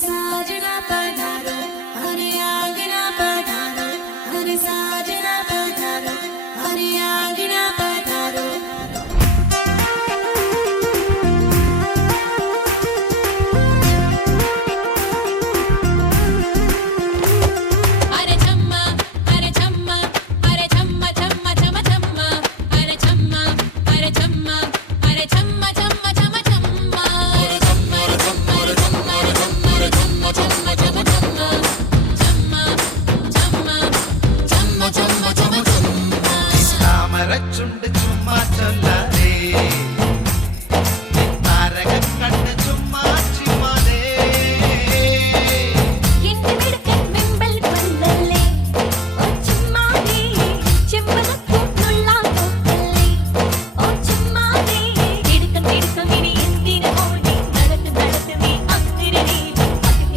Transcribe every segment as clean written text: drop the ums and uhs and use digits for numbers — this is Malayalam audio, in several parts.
साजना पधारो, हरे आंगना पधारो, हरे साजना पधारो, हरे आंगना पधारो। ചുണ്ട് ചുമ്മാ ചൊല്ലാതെ താരക കണ്ണ് ചുമ്മാ ചിമ്മാതെ എന്റെ മിടുക്കൻ വെമ്പൽ പന്തല്ലേ ഓ ചുമ്മാതെ ചെമ്പകപ്പൂന്നുള്ളാൻ പോക്കല്ലേ ഓ ചുമ്മാതെ എടുക്കം ഇനി എന്തിനു ഓടി നടത്ത് നീ അങ്ങനെ നീ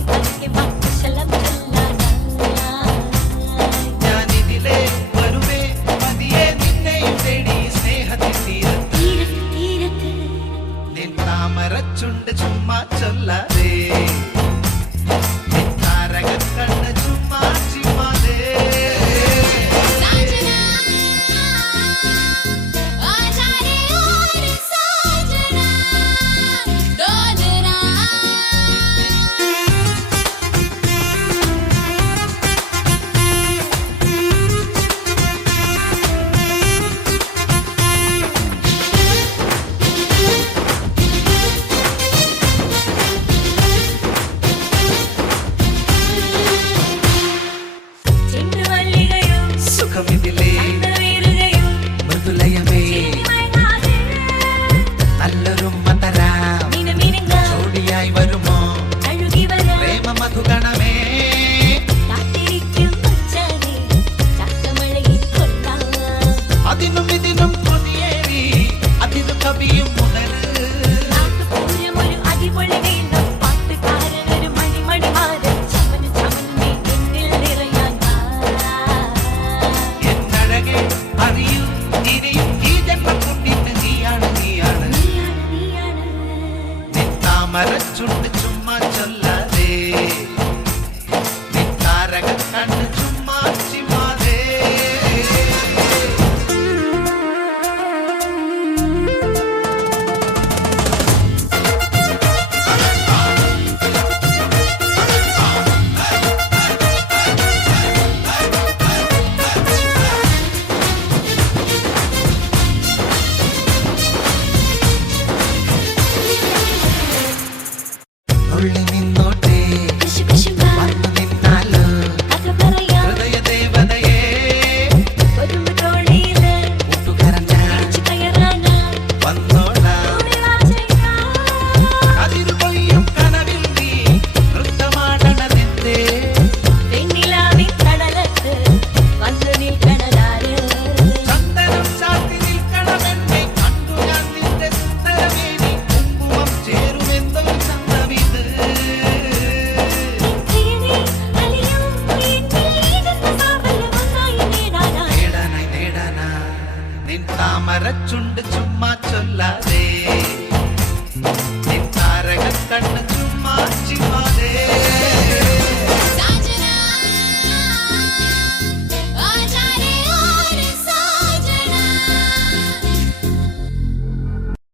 പതുക്കെ വാക്കുശലം ചൊല്ലാനായി ഞാനിതിലേ വരുവേ പതിയെ നിന്നെയും തേടി സ്നേഹത്തിൻ തീരത്ത് നിൻ താമരച്ചുണ്ട് ചുമ്മാ ചൊല്ലാതെ താരക കണ്ണ് ചുമ്മാ ചിമ്മാതെ साजना आजा रे और साजना डोलरा ചെണ്ടുമല്ലികയും സുഖമിതിലേ ചന്ദ്രവീറുകയും മൃദുലയമേ മയങ്ങാതെ നല്ലൊരു മതരാം മിനുമിനുങ്ങാം ജോഡിയായി വരുമോ അഴുകി വരാം പ്രേമ മധുഗണമേ കാത്തിരിക്കും ഉച്ചനെ ചാത്തമഴയിൽ കൊള്ളാം അതിനും ഇതിനും കൊതിയേറി അതിനു കവിയും മുതൽ നാട്ടുപൂരമൊരു അടിപൊളി വീണ്ടും പാട്ടുകാരനൊരു മണിമാരൻ ചമന് നീ എന്നിൽ നിറയാൻ എന്നഴകെ അറിയൂ ഇനിയും ഈ ജന്മക്കുണ്ടിന് നീയാണ് നിത്താമരച്ചുണ്ട് ചുമ്മാ ചൊല്ലാതെ നിത്താരക കണ്ണ് ചുമ്മാ ചിമ്മാതെ തുള്ളി നിന്ന